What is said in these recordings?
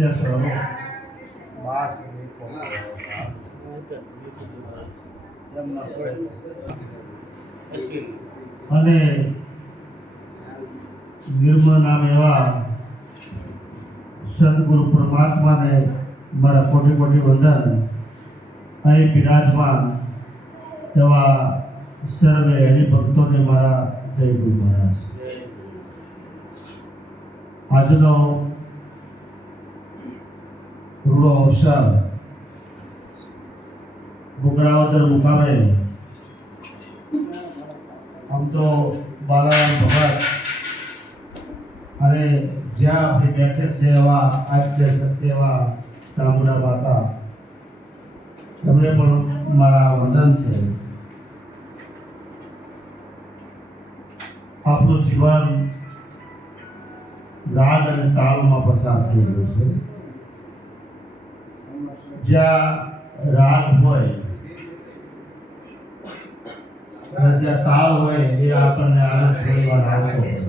સત્ય સ્વરૂપ અને નિર્મળ નામ એવા સદગુરુ પરમાત્માને મારા કોટી કોટી વંદન. અહીં બિરાજમાન એવા સર્વે હરિભક્તોને મારા જય ગુરુ મહારાજ. આજનો રૂડો અવસર બુકરાવદર મુકામે આમ તો બાલારામ ભગત અને જ્યાં આપણી બેઠક છે એવા આદ્ય સત્ય એવા ચામુંડા માતા એમને પણ મારા વંદન છે. આપણું જીવન રાગ અને તાલમાં પસાર થઈ ગયું છે. જ્યાં રાગ હોય જ્યાં તાલ હોય એ આપણને આનંદ થોડી વાર આવતો હોય.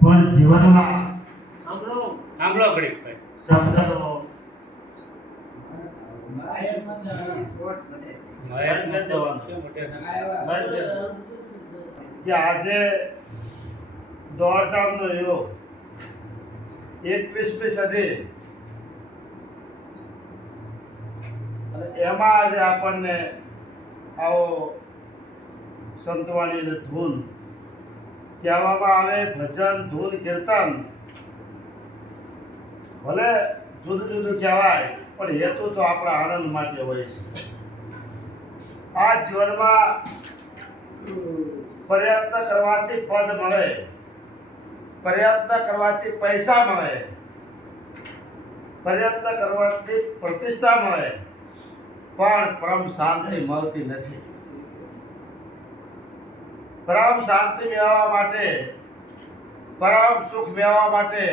પણ જીવનમાં શબ્દનો કે આજે દોડધામનો યુગ 21મી સદી એમાં આજે આપણને આવો સંતવાણી અને ધૂન કહેવામાં આવે. ભજન ધૂન કીર્તન ભલે જુદું જુદું કહેવાય પણ હેતુ તો આપણા આનંદ માટે હોય છે. આ જીવનમાં પ્રયત્ન કરવાથી પદ મળે, પ્રયત્ન કરવાથી પૈસા મળે, પ્રયત્ન કરવાથી પ્રતિષ્ઠા મળે, પણ પરમ શાંતિ મળતી નથી. પરમ શાંતિ મેળવવા માટે, પરમ સુખ મેળવવા માટે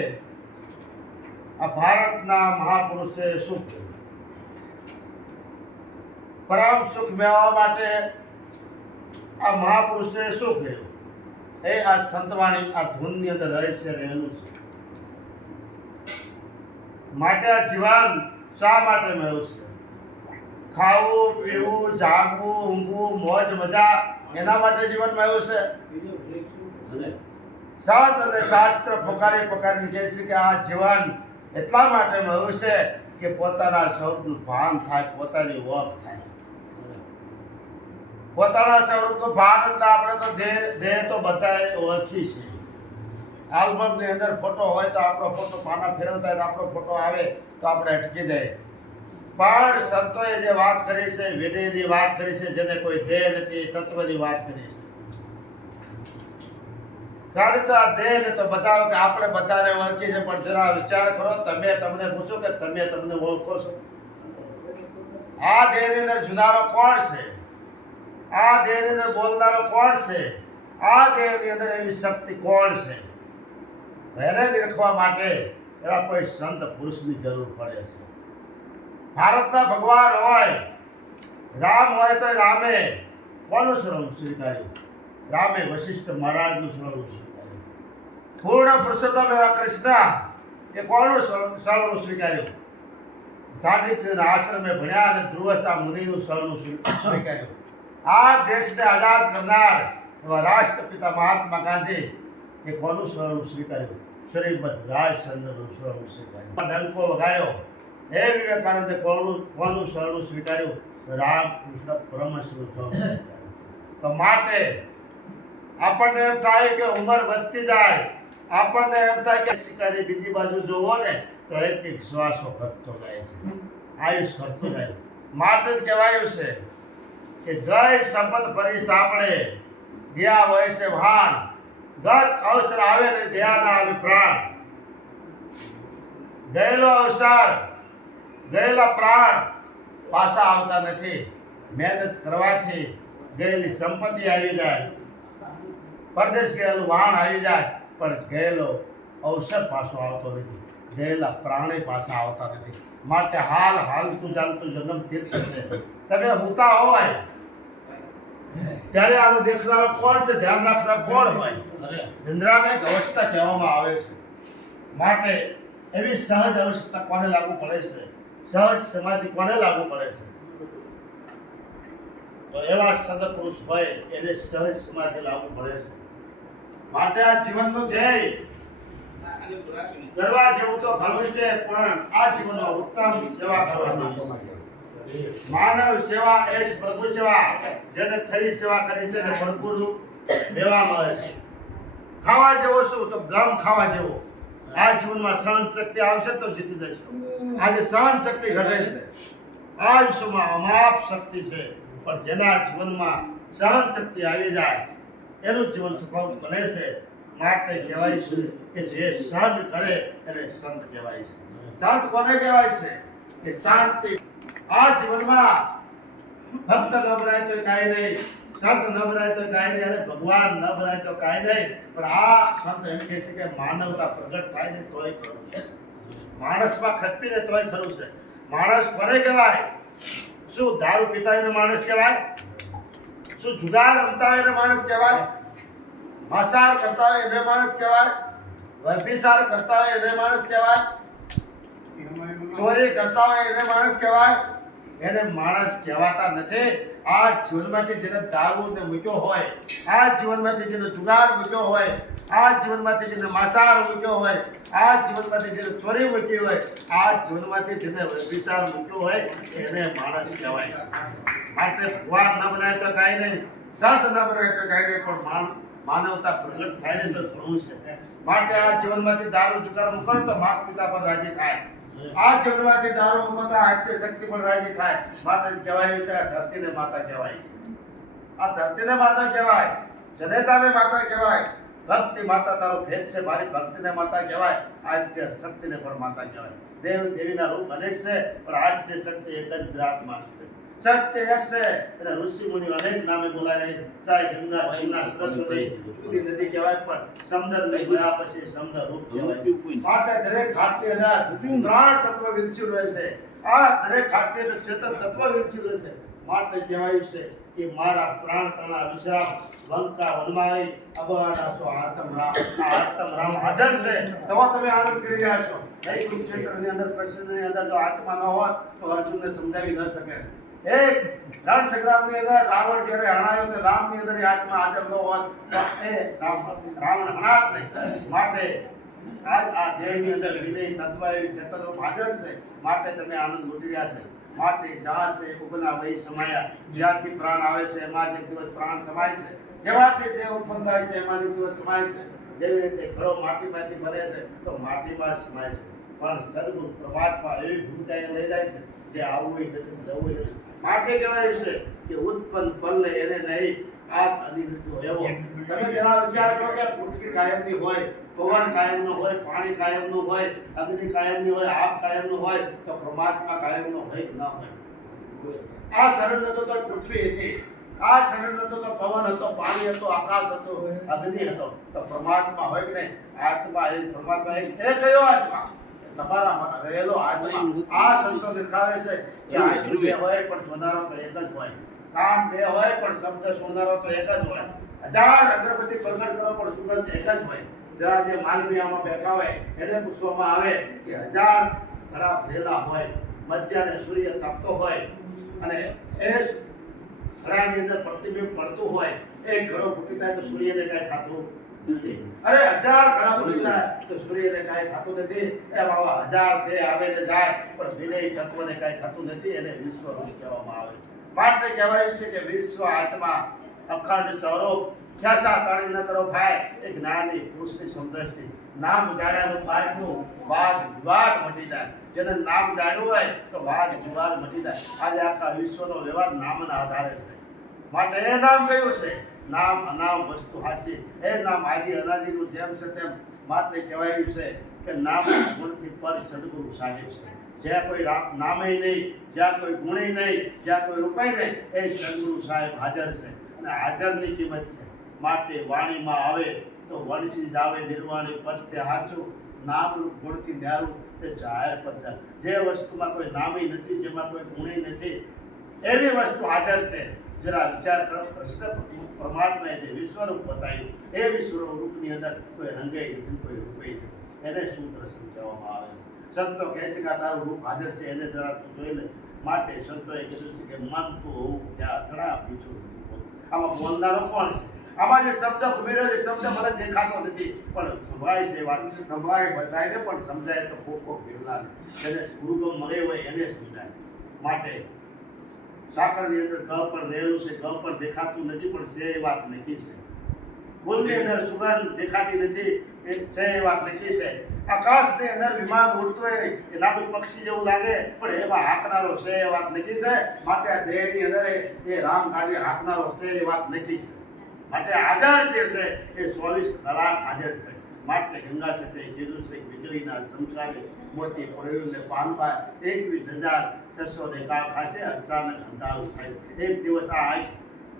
આ ભારતના મહાપુરુષે શું કર્યું? પરમ સુખ મેળવવા માટે આ મહાપુરુષે શું કર્યું? એ આ સંતવાણી આ ધૂનની અંદર રહસ્ય રહેલું છે. માટે આ જીવન શા માટે મળ્યું છે? ખાવું, પીવું, જાગવું, ઊંઘવું, મોજ મજા એના માટે જીવન મળ્યું છે? સંત અને શાસ્ત્ર પકારી પકારી કહે છે કે આ જીવન એટલા માટે મળ્યું છે કે પોતાના સ્વરૂપનું ભાન થાય, પોતાની ઓળખ થાય. પોતાના સ્વરૂપનું ભાન એટલે આપણે તો દેહ તો બધાએ ઓળખી છે. આલ્બમની અંદર ફોટો હોય તો આપણો ફોટો પાના ફેરવતા હોય તો આપણો ફોટો આવે તો આપણે અટકી જાય. પણ સંતોએ જે વાત કરી છે, વિનયની વાત કરી છે, જેને કોઈ દેહ નથી તત્વની વાત કરી છે. કારણ કે આ દેહને તો બતાવો કે આપણે બધાને ઓળખી છે, પણ જરા વિચાર કરો, તમે તમને પૂછો કે તમે તમને ઓળખો છો? આ દેહની અંદર જુદારો કોણ છે? આ દેહની અંદર બોલનારો કોણ છે? આ દેહની અંદર એવી શક્તિ કોણ છે? એને નિરખવા માટે એવા કોઈ સંત પુરુષની જરૂર પડે છે. ભારતના ભગવાન હોય, રામ હોય તો રામે કોનું શરણ સ્વીકાર્યું? રામે વશિષ્ઠ મહારાજનું શરણ સ્વીકાર્યું. પૂર્ણ પુરુષોત્તમ એવા કૃષ્ણ એ કોનું શરણ સ્વીકાર્યું? સાંદીપના આશ્રમે ભણ્યા અને ધ્રુવસા મુનિનું શરણ સ્વીકાર્યું. આ દેશને આઝાદ કરનાર એવા રાષ્ટ્રપિતા મહાત્મા ગાંધી એ કોનું શરણ સ્વીકાર્યું? શ્રીમદ રાજચંદ્રનું શરણ સ્વીકાર્યું. ડંકો વગાડ્યો હે વિવેકાનંદે કોનું શરણ સ્વીકાર્યું? રામકૃષ્ણ પરમહંસનું શરણ સ્વીકાર્યું. તો માટે આપણને એમ થાય કે ઉંમર વધતી જાય, આપણને એમ થાય કે શિકારી બીજી બાજુ જોવો ને તો એક શ્વાસો ઘટતો જાય છે, આયુષ ઘટતું જાય છે. માટે જ કહેવાયું છે કે જય સંપત ભરી સાંપડે ગયા હોય છે ભાન, ગત અવસર આવે ને ગયા ના આવે પ્રાણ. ગયેલો અવસર, ગયેલા પ્રાણ પાછા આવતા નથી. મહેનત કરવાથી ગયેલી સંપત્તિ આવી જાય, પરદેશ ગયેલું વાહન આવી જાય, પણ ગયેલો અવસર પાછો આવતો નથી, ગયેલા પ્રાણે પાછા આવતા નથી. માટે હાલતું ચાલતું જન્મ તીર્થ છે. તમે હુતા હોય ત્યારે આનો દેખનારો કોણ છે, ધ્યાન રાખનાર કોણ હોય? નિંદ્રાને એક અવસ્થા કહેવામાં આવે છે. માટે એવી સહજ અવસ્થા કોને લાગુ પડે છે? સહજ સમાધિ કોને લાગુ પડે છે? તો એવા સદપુરુષ હોય એને સહજ સમાધિ લાગુ પડે છે. માટે આ જીવનનું ધ્યેય કરવા જેવું તો ઘણું છે, પણ આ જીવનમાં ઉત્તમ સેવા કરવાની. માનવ સેવા એ જ પ્રભુ સેવા. જેને ખરી સેવા કરી છે એને ભરપૂર લેવા મળે છે. ખાવા જેવો શું? તો ગમ ખાવા જેવો. આ જીવનમાં સહન શક્તિ આવશે તો જીતી જશો. આજે સહન શક્તિ ઘટે છે. આ વિશ્વમાં અમાપ શક્તિ છે, પણ જેના જીવનમાં સહન શક્તિ આવી જાય એનું જીવન સફળ બને છે. માટે કહેવાય છે કે જે સહન કરે એને સંત કહેવાય છે. સંત કોને કહેવાય છે? કે શાંતિ. આ જીવનમાં ભક્ત ન બનાય તો કાંઈ નહીં, સંત ન બનાય તો કાંઈ નહીં, અને ભગવાન ન બનાય તો કાંઈ નહીં, પણ આ સંત એમ કહે છે કે માનવતા પ્રગટ થાય ને તોય ખરું છે. માણસમાં ખપીને તોય ખરું છે. માણસ કોને કહેવાય? શું દારૂ પીતા એને માણસ કહેવાય? શું જુગાર રમતા હોય એને માણસ કહેવાય? મસાર કરતા હોય એને માણસ કહેવાય? વ્યભિચાર કરતા હોય એને માણસ કહેવાય? ચોરી કરતા હોય એને માણસ કહેવાય? એને માણસ કહેવાતા નથી. આ જીવનમાંથી જેને દારૂને મૂક્યો હોય, આ જીવનમાંથી જેને જુગાર મૂક્યો હોય, આ જીવનમાંથી જેને માસાર મૂક્યો હોય, આ જીવનમાંથી જેને ચોરી મૂકી હોય, આ જીવનમાંથી જેને વ્યભિચાર મૂક્યો હોય એને માણસ કહેવાય છે. માટે ભગવાન ન બનાય તો કાંઈ નહીં, સંત ન બનાય તો કાંઈ નહીં, પણ માનવતા પ્રગટ થાય ને તો ઘણું છે. માટે આ જીવનમાંથી દારૂ જુગાર મૂકો તો માતા પિતા પર રાજી થાય. આ જીવનમાંથી દારૂ મૂકો તો આદ્ય શક્તિ પણ રાજી થાય. માટે કહેવાયું છે ધરતીને માતા કહેવાય છે. આ ધરતીને માતા કહેવાય, જનેતાને માતા કહેવાય. ભક્તિ માતા તારો ભેદ છે, મારી ભક્તિને માતા કહેવાય. આદ્ય શક્તિને પણ માતા કહેવાય. દેવ દેવીના રૂપ અનેક છે, પણ આદ્ય શક્તિ એક જ વિરાજમાન છે. સત્ય એક છે એટલે ઋષિ મુનિ અનેક નામે બોલાય રહી. ચાહે ગંગા, જમના, સરસ્વતી, જુદી નદી કહેવાય, પણ સમંદર લઈ ગયા પછી સમંદર રૂપ કહેવાય. માટે દરેક ઘાટની અંદર ત્રણ તત્વ વિકસી રહે છે. આ દરેક ઘાટની અંદર ચેતન તત્વ વિકસી રહે છે. માટે કહેવાયું છે કે મારા પ્રાણ તણા વિશ્રામ લંકા વનમાઈ અબવાડા સો આતમ રામ. આ આતમ રામ હાજર છે તો તમે આનંદ કરી રહ્યા છો. નહીં કુરુક્ષેત્રની અંદર કૃષ્ણની અંદર જો આત્મા ન હોત તો અર્જુનને સમજાવી ન શકે. એક રણ સંગ્રામની અંદર રાવણ જ્યારે હણાયો તો રામની અંદર આત્મા હાજર ન હોય તો એ રાવણ હણાત નહીં. માટે આજ આ દેહની અંદર વિનય તત્વ એવી ચેતન હાજર છે. માટે તમે આનંદ લૂટી રહ્યા છે. માટે જ્યાં છે ઉગના વહી સમાયા, જ્યાંથી પ્રાણ આવે છે એમાં જ એક દિવસ પ્રાણ સમાય છે. જેવાથી દેહ ઉત્પન્ન થાય છે એમાં જ દિવસ સમાય છે. જેવી રીતે ઘડો માટીમાંથી બને છે તો માટીમાં સમાય છે. પણ સદગુરુ પરમાત્મા એવી ભૂમિકા લઈ જાય છે જે આવવું નથી, જવું નથી. માટે કહેવાયું છે કે ઉત્પન્ન પલ્લે એને નહીં, આ અનિરુદ્ધ એવો. તમે જરા વિચાર કરો કે પૃથ્વી કાયમની હોય, પવન કાયમનો હોય, પાણી કાયમનું હોય, અગ્નિ કાયમની હોય, આગ કાયમનું હોય, તો પરમાત્મા કાયમનો હોય કે ના હોય? આ શરણ હતો તો પૃથ્વી હતી, આ શરણ હતો તો પવન હતો, પાણી હતો, આકાશ હતો, અગ્નિ હતો, તો પરમાત્મા હોય કે નહીં? આત્મા એ પરમાત્મા એ કયો આત્મા? તમારા રહેલો આત્મા. આ સંતો દેખાવે છે કે આંખ બે હોય પણ જોનારો તો એક જ હોય, કામ બે હોય પણ શબ્દ સુનારો તો એક જ હોય, 1000 અગરબત્તી પ્રગટ કરો પણ સુગંધ એક જ હોય. જરા જે માલવીયામાં બેઠા હોય એને પૂછવામાં આવે કે 1000 ઘડા ભરેલા હોય, મધ્યાહ્ને સૂર્ય તપતો હોય અને એ ઘડાની અંદર પ્રતિબિંબ પડતું હોય, એ ઘડો ફૂટી જાય તો સૂર્યને કાંઈ થતું નથી. અરે 1000 ઘડા ફૂટી જાય તો સૂર્યને કાંઈ થતું નથી. એ બાબા 1000 દેહ આવે ને જાય પણ વિનય તત્વને કાંઈ થતું નથી. એને વિશ્વરૂપ કહેવામાં આવે. માટે કહેવાયું છે કે વિશ્વ આત્મા અખંડ સ્વરૂપ. ખ્યાસા તાળી ન કરો ભાઈ, એ જ્ઞાની પુરુષની સમદ્રષ્ટિ. નામ જાણ્યાનું પારખું, વાદ વિવાદ મટી જાય. જેને નામ જાણ્યું હોય તો વાદ વિવાદ મટી જાય. આજે આખા વિશ્વનો વ્યવહાર નામના આધારે છે. માટે એ નામ કયું છે? નામ અનામ વસ્તુ હાસી. એ નામ આદિ અનાદિનું જેમ છે તેમ. માટે કહેવાયું છે કે નામ ગુણથી પર સદગુરુ સાહેબ છે. જ્યાં કોઈ નામે નહીં, જ્યાં કોઈ ગુણે નહીં, જ્યાં કોઈ રૂપાય નહીં, એ સદગુરુ સાહેબ હાજર છે અને હાજરની કિંમત છે. માટે વાણીમાં આવે તો વણસી જાવે નિર્વાણી પદ તે હાચું. નામરૂપ ગુણથી ન્યારું તે જાહેર પદ. જે વસ્તુમાં કોઈ નામે નથી, જેમાં કોઈ ગુણે નથી, એવી વસ્તુ હાજર છે. જરા વિચાર કરો. કૃષ્ણ પરમાત્માએ જે વિશ્વરૂપ બતાવ્યું એ વિશ્વરૂપની અંદર કોઈ રંગે નથી, કોઈ રૂપે નથી. એને શું કૃષ્ણ કહેવામાં આવે છે? સંતો કહે છે કે આ તારું રૂપ હાજર છે, એને જરા તું જોઈ લે. માટે સંતોએ કીધું છે કે મન તું હોવું ત્યાં અથડા પીછું નથી બોલતું. આમાં બોલનારો કોણ છે? આમાં જે શબ્દ ઉમેર્યો છે શબ્દ મને દેખાતો નથી, પણ સંભળાય છે વાત, સંભળાય બધાને, પણ સમજાય તો કોકો ફેરલા એને ગુરુગમ મળે હોય એને સમજાય. માટે સાકરની અંદર ગ પણ રહેલું છે, ગ પણ દેખાતું નથી, પણ છે એ વાત નક્કી છે. ફૂલની અંદર સુગંધ દેખાતી નથી, એ છે એ વાત નક્કી છે. આકાશની અંદર વિમાન ઉડતું હોય એ નાનું પક્ષી જેવું લાગે, પણ એમાં હાંકનારો છે એ વાત નક્કી છે. માટે આ દેહની અંદર એ રામ ગાડી હાંકનારો છે એ વાત નક્કી છે. માટે હાજર જે છે એ 24 કલાક હાજર છે. માટે ગંગા સાથે કીધું છે વીજળીના સંસારે મોતી પડેલું પાનપા 21,600 ને કા ખાશે, અચાનક અંધારું થાય છે. એક દિવસ આ આંખ,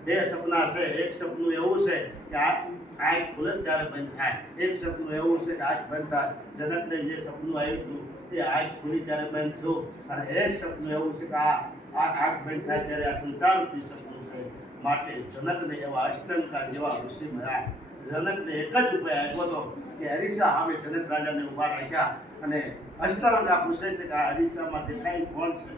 બે સપના છે. એક સપનું એવું છે કે આંખ ખુલે ત્યારે બંધ થાય, એક સપનું એવું છે કે આંખ બંધ થાય. જનકને જે સપનું આવ્યું હતું તે આંખ ખુલી ત્યારે બંધ થયું, અને એક સપનું એવું છે કે આ આંખ બંધ થાય ત્યારે આ સંસારરૂપી સપનું છે. માટે જનકને એવા અષ્ટંકાર જેવા ઋષિ મળ્યા. જનકને એક જ ઉપાય આપ્યો હતો કે અરીસા સામે જનક રાજાને ઊભા રાખ્યા, અને અષ્ટાંગા પૂછે છે કે આ અરીસામાં દેખાય કોણ છે?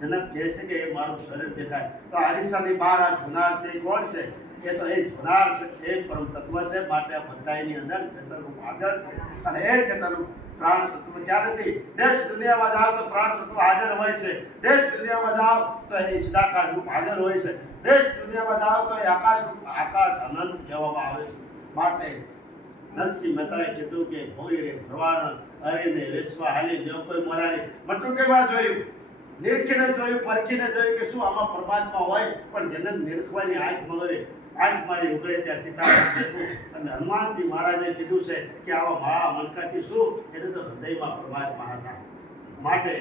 જનક કહે છે કે એ મારું શરીર દેખાય. તો અરીસાની બહાર આ જોનાર છે એ કોણ છે? એ તો એ જોનાર છે, એ પરમ તત્વ છે. માટે આ બધાની અંદર ચેતનરૂપ હાજર છે, અને એ ચેતનરૂપ પ્રાણ તત્વ ક્યાં નથી? દેશ દુનિયામાં જાઓ તો પ્રાણ તત્વ હાજર હોય છે, દેશ દુનિયામાં જાઓ તો એ સદાકાશ રૂપ હાજર હોય છે, દેશ દુનિયામાં જાઓ તો એ આકાશ અનંત કહેવામાં આવે છે. માટે નરસિંહ મહેતાએ કીધું કે ભોઈ રે ભરવાન હરીને વેચવા હાલી જો કોઈ મરારી. મટુકેમાં જોયું, નિરખીને જોયું, પરખીને જોયું કે શું આમાં પરમાત્મા હોય, પણ જેને નિરખવાની આંખ મળે, આંખ મારી ઉઘડે ત્યાં સીતારામ દેખું. અને હનુમાનજી મહારાજે કીધું છે કે આવા મહા મનકાથી શું? એને તો હૃદયમાં પરમાત્મા હતા. માટે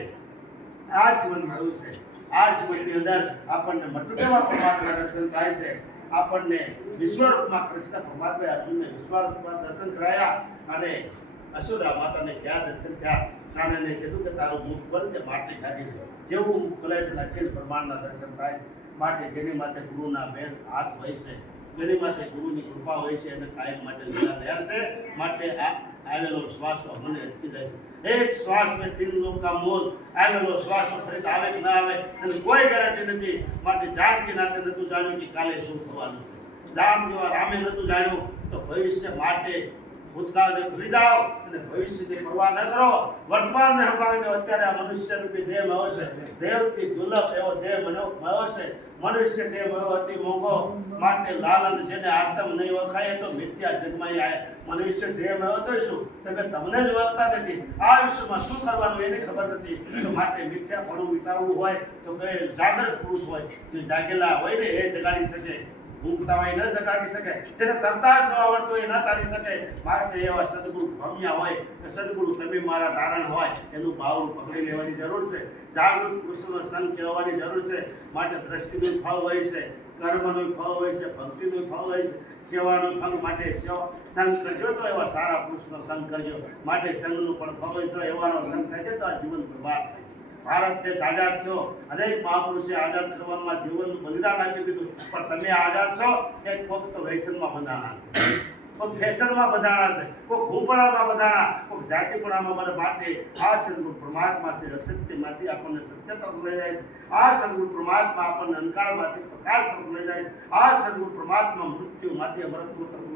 આ જીવન મળ્યું છે. આ જીવનની અંદર આપણને મટુકેમાં પરમાત્મા દર્શન થાય છે. આપણને વિશ્વરૂપમાં કૃષ્ણ પરમાત્માએ અર્જુનને વિશ્વરૂપમાં દર્શન કરાયા, અને અસુરા માતાને ક્યાં દર્શન થયા? કાનને કીધું કે તારું મુખ ખોલ, તે માટી ખાધી છે. જેવું મુખ ખોલે છે અખિલ બ્રહ્માંડના દર્શન થાય છે. માટે જેની માથે ગુરુના બેન હાથ હોય છે, જેની માથે ગુરુની કૃપા હોય છે, એને કાયમ માટે લીલા તૈયાર છે. માટે આવેલો શ્વાસ મને અટકી જાય છે. એક શ્વાસ મેં 3 લોક કા મોલ. આવેલો શ્વાસ ફરી આવે કે ના આવે એની કોઈ ગેરંટી નથી. માટે જાનકી નાથે નતું જાણ્યું કે કાલે શું થવાનું છે. રામ જેવા રામે નતું જાણ્યું તો ભવિષ્ય માટે ભૂતકાળને ભૂલી જાઓ અને ભવિષ્યની પરવા ન કરો. વર્તમાનને સંભાળીને અત્યારે આ મનુષ્ય રૂપી દેહ મળ્યો છે. દેવથી દુર્લભ એવો દેહ મળ્યો છે. મનુષ્ય દેહ મળ્યો અતિ મોંઘો. માટે લાલન જેને આત્મ નહીં ઓળખાય તો મિથ્યા જન્માઈ આય. મનુષ્ય દેહ મળ્યો તો શું? તમે તમને જ ઓળખતા નથી. આ વિશ્વમાં શું કરવાનું એને ખબર નથી. તો માટે મિથ્યાપણું મિટાવવું હોય તો કઈ જાગૃત પુરુષ હોય, જે જાગેલા હોય ને એ જગાડી શકે. ઊંઘતા હોય ન જગાડી શકે, તેને તરતા જ ન આવડતું એ ન તારી શકે. માટે એવા સદગુરુ ભમ્યા હોય, સદગુરુ તમે મારા ધારણ હોય, એનું બાવડું પકડી લેવાની જરૂર છે. જાગૃત પુરુષનો સંગ કહેવાની જરૂર છે. માટે દ્રષ્ટિનું ફળ હોય છે, કર્મનું ફળ હોય છે, ભક્તિનું ફળ હોય છે, સેવાનું ફળ. માટે સંગ કરજો તો એવા સારા પુરુષનો સંગ કરજો. માટે સંઘનું પણ ફળ હોય તો એવાનો સંગ થાય છે તો આ જીવન બરબાદ થાય. ભારત દેશ આઝાદ થયો, અનેક મહાપુરુષે આઝાદ કરવામાં જીવનનું બલિદાન આપી દીધું, પણ તમે આઝાદ છો એક ફક્ત વ્યસનમાં બંધાણા છે, કોઈ ફેશનમાં બંધાણા છે, કોઈ હુંપણામાં બંધાણા, કોઈ જાતિપણામાં. મને માટે આ સદગુરુ પરમાત્મા છે અસત્યમાંથી આપણને સત્ય તરફ લઈ જાય છે. આ સદગુરુ પરમાત્મા આપણને અંધકારમાંથી પ્રકાશ તરફ લઈ જાય છે. આ સદગુરુ પરમાત્મા મૃત્યુમાંથી અમરત્વ તરફ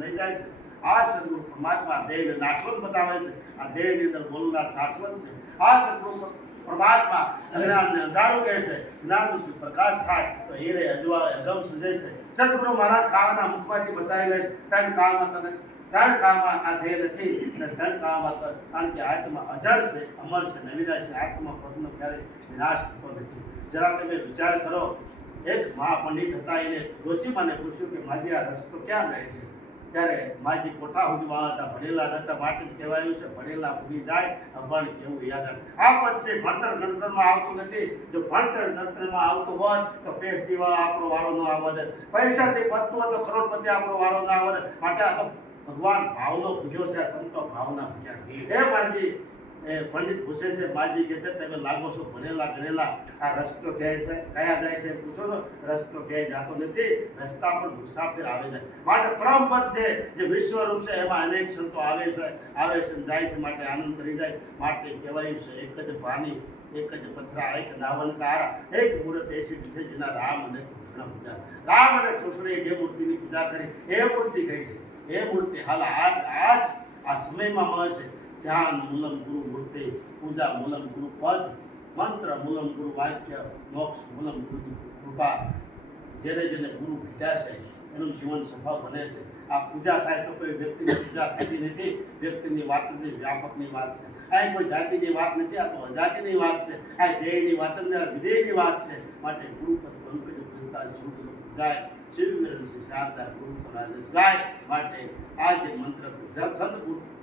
લઈ જાય છે. આ સદગુરુ પરમાત્મા દેહને નાશવત બતાવે છે. આ દેહની અંદર બોલનાર શાશ્વત છે. આ સદગુરુ પરમાત્મા અજ્ઞાનને અંધારું કહે છે. જ્ઞાનરૂપી પ્રકાશ થાય તો હીરે અગમ સુજે છે. સદગુરુ મહારાજ કાળના મુખમાંથી બસાવી લે. 3 કાળમાં આ દેહ નથી, અને 3 કાળમાં કારણ કે આત્મા અજર છે, અમર છે, નવીના છે. આત્મા પદનો ક્યારેય વિનાશ થતો નથી. જરા તમે વિચાર કરો. એક મહાપંડિત હતા, એને ડોશીમાને પૂછ્યું કે માજી આ રસ્તો ક્યાં જાય છે? ત્યારે માજી કોઠા સુધીમાં હતા, ભણેલા નતા. માટે જ કહેવાયું છે ભણેલા ભૂલી જાય, અભણ કેવું યાદ આવે. આ પદ છે ભણતર ગણતરમાં આવતું નથી. જો ભણતર ગણતરમાં આવતું હોત તો પેટ દીવા આપણો વારો ન આવત. પૈસાથી પતતું હોય તો કરોડપતિ આપણો વારો ના આવત. માટે આ તો ભગવાન ભાવનો ભૂગ્યો છે. સંતો ભાવના ભૂગ્યા. હે માજી એ પંડિત પૂછે છે, બાજી કહે છે તમે લાગો છો ભણેલા ગણેલા, આ રસ્તો ક્યાંય છે કયા જાય છે પૂછો છો, રસ્તો ક્યાંય જાતો નથી, રસ્તા પર મુસાફિર આવે છે. માટે પરમપદ છે જે વિશ્વરૂપ છે એમાં અનેક સંતો આવે છે જાય છે, માટે આનંદ કરી જાય. માટે કહેવાયું છે એક જ ભાની એક જ પથરા એક નાવનકારા એક મૂર્ત એસી છે જેના રામ અને કૃષ્ણ પૂજા. રામ અને કૃષ્ણએ જે મૂર્તિની પૂજા કરી એ મૂર્તિ કઈ છે, એ મૂર્તિ હાલ આજ આ સમયમાં મળશે. ધ્યાન મૂલમ ગુરુ મૂર્તિ, પૂજા મૂલમ ગુરુ પદ, મંત્ર મૂલમ ગુરુ વાક્ય, મોક્ષ મૂલમ ગુરુ કૃપા. જેને ગુરુ ભેટ્યા છે એનું જીવન સફળ બને છે. આ પૂજા થાય તો કોઈ વ્યક્તિની પૂજા થતી નથી. વ્યક્તિની વાત નથી, વ્યાપકની વાત છે. આ કોઈ જાતિની વાત નથી, આ તો અજાતિની વાત છે. આ ધ્યેયની વાત નથી, વિધેયની વાત છે. માટે ગુરુ પર પંકજ પૂજતા શુદ્ધ જાય શિવવીરંશી શારદા ગુરુ તો ગાય. માટે આ જે મંત્ર સંત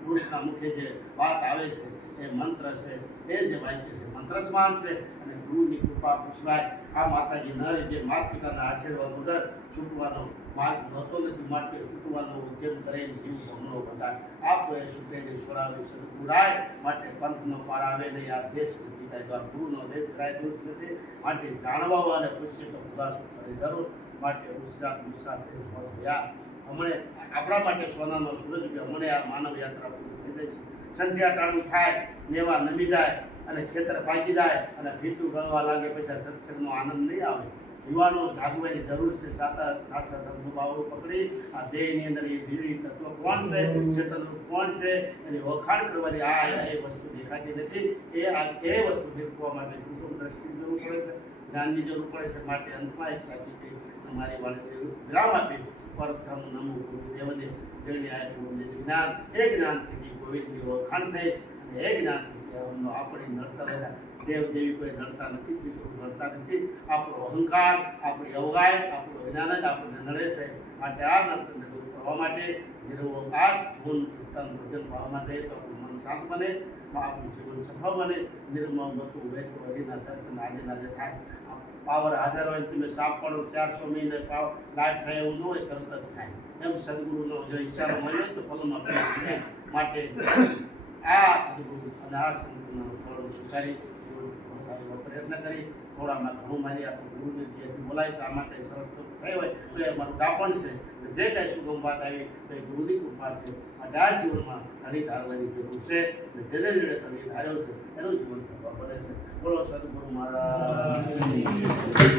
પુરુષના મુખે જે વાત આવે છે એ મંત્ર છે, એ જે વાક્ય છે મંત્ર સમાન છે. અને ગુરુની કૃપા પૂછવાય. આ માતાજી નરે જે માતા પિતાના આશીર્વાદ વગર છૂટવાનો માર્ગ નહોતો નથી, માટે છૂટવાનો ઉદ્યમ કરીને જીવ ભમણો બધા આપો એ છૂટે જે છોડાવે સદગુરાય. માટે પંથનો પાર આવે નહીં, આ દેશ નથી થાય તો આ ગુરુનો દેશ કાંઈ દૂર નથી. માટે જાણવા અને પૂછીએ તો ખુલાસો કરે જરૂર. માટે હમણે આપણા માટે સોનાનો સૂરજ કે હમણે આ માનવ યાત્રા પૂરી થઈ જશે. સંધ્યા ટાણું થાય, નેવા નમી જાય અને ખેતર પાકી જાય અને ભીતું ગળવા લાગે, પછી સત્સંગનો આનંદ નહીં આવે. યુવાનો જાગવાની જરૂર છે. સાચા સદભાવો પકડી આ દેહની અંદર એ ભીડી તત્વ કોણ છે, ચેતન કોણ છે એની ઓળખાણ કરવાની આ એ વસ્તુ દેખાતી નથી. એ વસ્તુ દેખવા માટે કુટુંબ દ્રષ્ટિની જરૂર પડે છે, જ્ઞાનની જરૂર પડે છે. માટે અંતમાં એક સાચી કહી અમારી વાણી વિરામ આપી. પરમ નમો ગુરુદેવને જેને આ જ્ઞાન એ જ્ઞાનથી ગોવિંદની ઓળખાણ થઈ અને એ જ્ઞાનથી આપણી નડતા રહ્યા. દેવ દેવી કોઈ નડતા નથી, પિતૃ નડતા નથી. આપણો અહંકાર, આપણી અવગાય, આપણું વિજ્ઞાન જ આપણને નડે છે. માટે આ નડતરને દૂર કરવા માટે નિરવકાશ ગુણ કીર્તન ભજન ભાવમાં જઈએ તો આપણું મન શાંત બને, આપણું જીવન સફળ બને. નિર્મળ બતું વેચ હરિના દર્શન આજે થાય. પાવર હાજર હોય તમે સાપ પડો 400 મહિને પાવ લાઈટ થાય એવું ન હોય, તરત જ થાય. એમ સદગુરુનો જો ઈશારો મળ્યો તો ફલમાં થાય. માટે આ સદગુરુ અને આ સંતનો ફળ સ્વીકારી જીવન સફળતાનો પ્રયત્ન કરી. થોડામાં ઘણું મારી આ ગુરુને જેથી બોલાય છે આમાં કંઈ સરસ થઈ હોય તો એ અમારું દાપણ છે. જે કાંઈ સુગમ વાત આવી તો એ ગુરુની કૃપા છે. આ જીવનમાં હરી ધારવાની જરૂર છે અને જેને જેને હરી ધાર્યો છે એનું જીવન સફળ બને છે. બોલો સદગુરુ મહારાજ.